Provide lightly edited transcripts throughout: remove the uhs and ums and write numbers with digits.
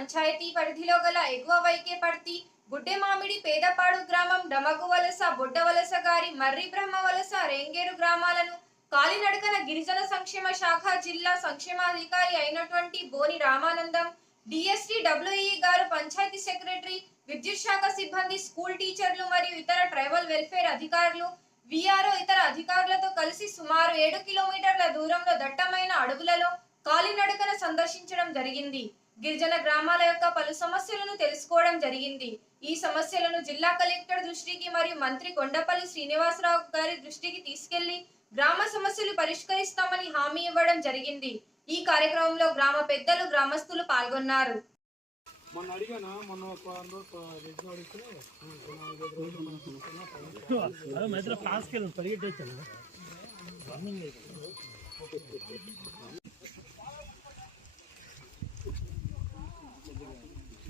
పంచాయతీ పరిధిలో గల ఎగువ వైకేపర్తి, గుడ్డెమామిడి, పేదపాడు గ్రామం, డమగువలస, బొడ్డవలస గారి, మర్రి బ్రహ్మవలస, రేంగేరు గ్రామాలను కాలినడకన గిరిజన సంక్షేమ శాఖ జిల్లా సంక్షేమాధికారి అయినటువంటి బోని రామానందం, డిఎస్టి డబ్ల్యూఈ గారు, పంచాయతీ సెక్రటరీ, విద్యుత్ శాఖ సిబ్బంది, స్కూల్ టీచర్లు మరియు ఇతర ట్రైబల్ వెల్ఫేర్ అధికారులు, విఆర్ఓ ఇతర అధికారులతో కలిసి సుమారు 7 కిలోమీటర్ల దూరంలో దట్టమైన అడవులలో కాలినడకన సందర్శించడం జరిగింది. గిరిజన గ్రామాల యొక్క పలు సమస్యలను తెలుసుకోవడం జరిగింది. ఈ సమస్యలను జిల్లా కలెక్టర్ దృష్టికి మరియు మంత్రి కొండపల్లి శ్రీనివాసరావు గారి దృష్టికి తీసుకెళ్లి గ్రామ సమస్యలు పరిష్కరిస్తామని హామీ ఇవ్వడం జరిగింది. ఈ కార్యక్రమంలో గ్రామ పెద్దలు, గ్రామస్తులు పాల్గొన్నారు.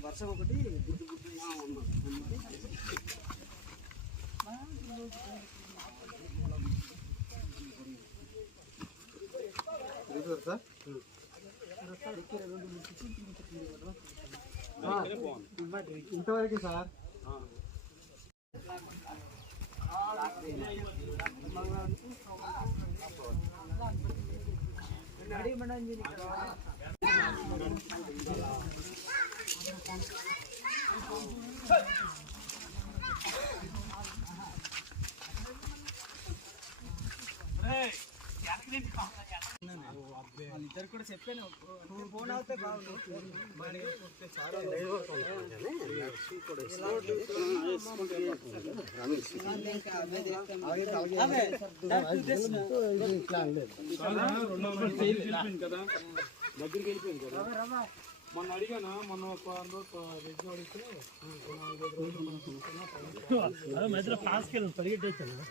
వర్షం ఒకటి గుడ్డు గుడ్డుగా ఉంది. ఇంతవరకు సార్ ఇద్దరు కూడా చెప్పాను ఫోన్ అవుతే బాగుంది. దగ్గరికి వెళ్ళిపోయింది కదా. మొన్న అడిగానా, మొన్న ఒక రెడ్డి అడిగితే మధ్యలో క్లాస్కి వెళ్ళి పరిగెట్టేచ్చాను.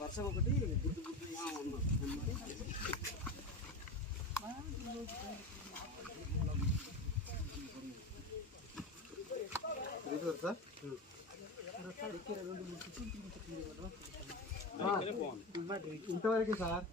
వర్షం ఒకటి గుడ్డు గుడ్డుగా ఉంది. ఇంతవరకు సార్